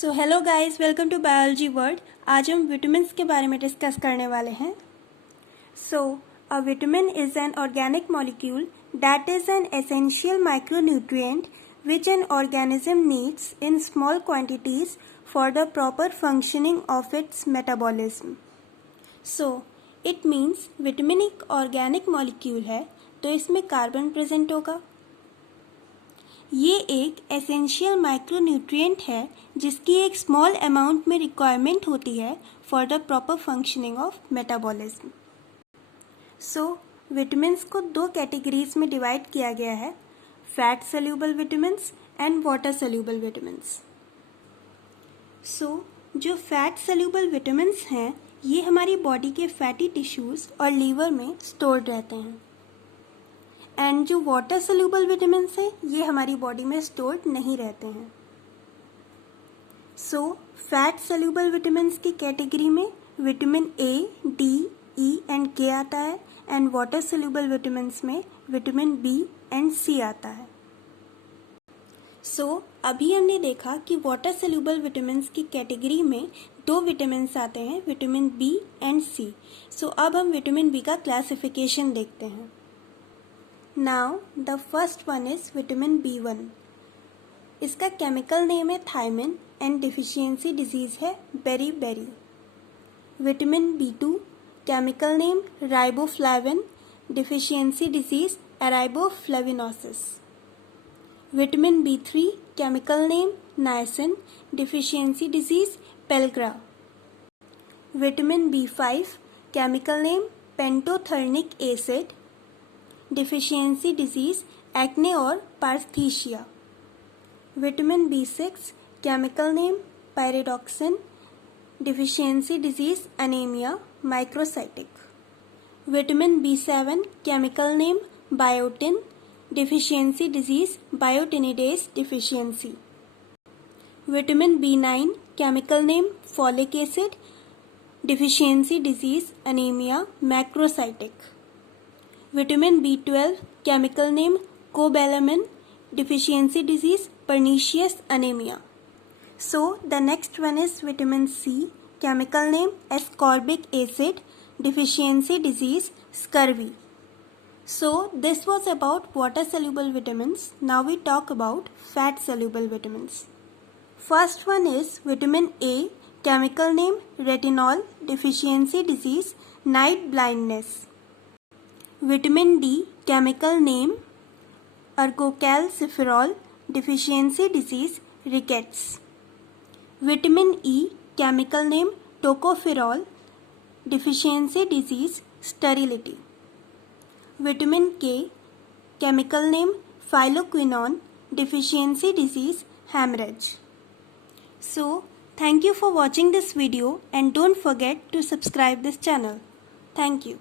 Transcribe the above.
So hello guys, welcome to biology world. आज हम vitamins के बारे में डिस्कस करने वाले हैं। So a vitamin is an organic molecule that is an essential micronutrient which an organism needs in small quantities for the proper functioning of its metabolism. So it means vitamin एक organic molecule है, तो इसमें carbon present होगा। ये एक essential micronutrient है जिसकी एक स्मॉल अमाउंट में रिक्वायरमेंट होती है for the proper functioning of metabolism. So vitamins को दो कैटेगरीज में डिवाइड किया गया है, fat soluble vitamins and water soluble vitamins. So जो फैट सोल्यूबल विटामिन्स हैं ये हमारी बॉडी के फैटी टिश्यूज और लीवर में स्टोर्ड रहते हैं, एंड जो वाटर सोल्यूबल विटामिन्स हैं ये हमारी बॉडी में स्टोर्ड नहीं रहते हैं। सो फैट सोल्यूबल विटामिन्स की कैटेगरी में vitamin A, D, E and के आता है, एंड वाटर सोल्यूबल विटामिन्स में विटामिन बी एंड सी आता है। सो अभी हमने देखा कि वाटर सोल्यूबल विटामिन्स की कैटेगरी में दो विटामिन्स आते हैं, विटामिन बी एंड सी। सो अब हम विटामिन बी का क्लासिफिकेशन देखते हैं। Now the first one is vitamin B1. इसका केमिकल नेम है थायमिन एंड डिफिशियंसी डिजीज है berry. Vitamin B2 chemical name riboflavin, deficiency disease एराइबोफ्लेविनोसिस। Vitamin B3 chemical name niacin, deficiency disease पेल्ग्रा। Vitamin B5 chemical name पेंटोथर्निक acid, deficiency disease acne और पार्थीशिया। Vitamin B6 chemical name pyridoxine, deficiency disease anaemia microcytic. Vitamin B7 chemical name biotin, deficiency disease बायोटिनिडेज deficiency. Vitamin B9 chemical name folic acid, deficiency disease anaemia macrocytic. Vitamin B12 chemical name cobalamin, deficiency disease pernicious anaemia. So the next one is vitamin C chemical name ascorbic acid, deficiency disease scurvy. So this was about water soluble vitamins. Now we talk about fat soluble vitamins. First one is vitamin A chemical name retinol, deficiency disease night blindness. Vitamin D chemical name ergocalciferol, deficiency disease rickets. Vitamin E chemical name tocopherol, deficiency disease sterility. Vitamin K chemical name phylloquinone, deficiency disease hemorrhage. So thank you for watching this video and don't forget to subscribe this channel. Thank you.